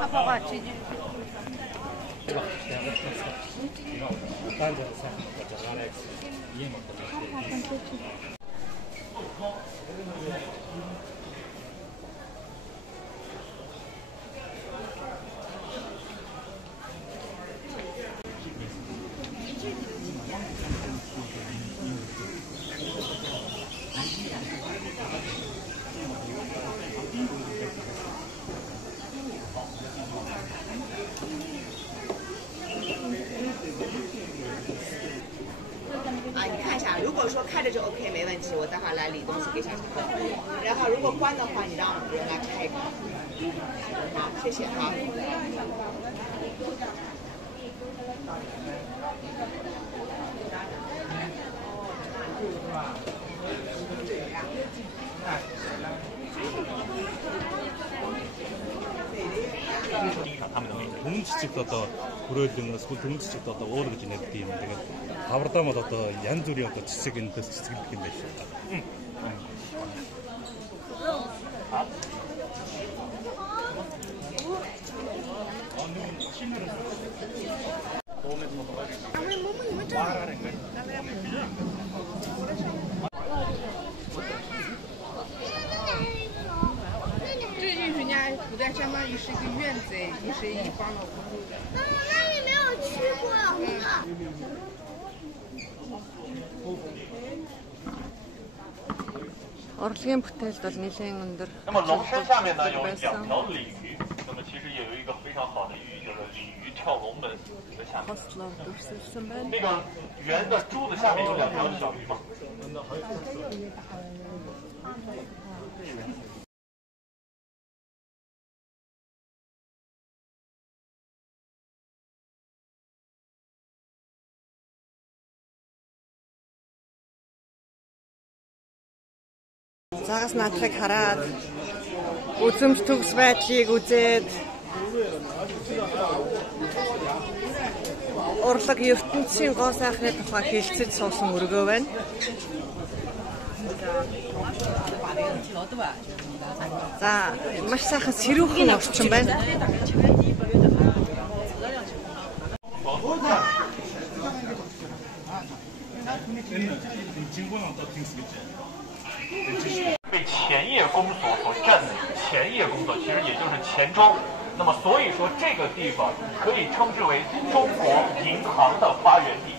아빠가 지지.你看一下，如果说开着就 OK 没问题，我待会儿来理东西给小强喝。然后如果关的话，你让我们人来开一开。好，谢谢，好。동치집 одоо хүрээлэн эсвэл 동치집 одоо өөр гэж нэддэг юм. Тэгээд хаврдаа бол одоо янз бүрийн одоо цэцэг энэ цэцэглэх юм байна шүү дээ. Орлогын бүтээлд бол нэлээд өндөр. 那么龙身下面呢有2条鲤鱼，那么其实也有一个非常好的寓意，就是鲤鱼跳龙门的下面。那个圆的珠子下面有2条小鱼嘛。 Загас наадахыг хараад үзэмж төгс байдлыг үзээд урлаг ертөнцийн гоо сайхны тухай хэлцэж суусан өргөө байна. За маш сайхан сэрүүхэн орчин байна.被前叶公所占领，前叶公所其实也就是钱庄，那么所以说这个地方可以称之为中国银行的发源地。